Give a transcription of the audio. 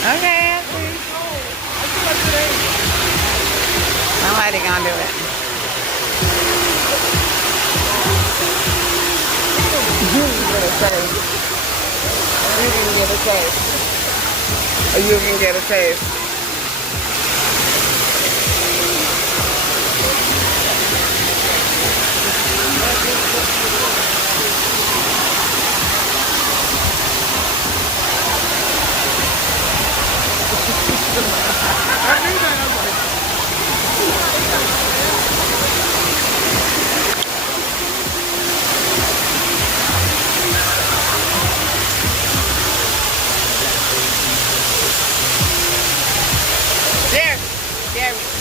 Okay, I see. Somebody gonna do it. You can get a taste. You can get a taste. You can get a taste.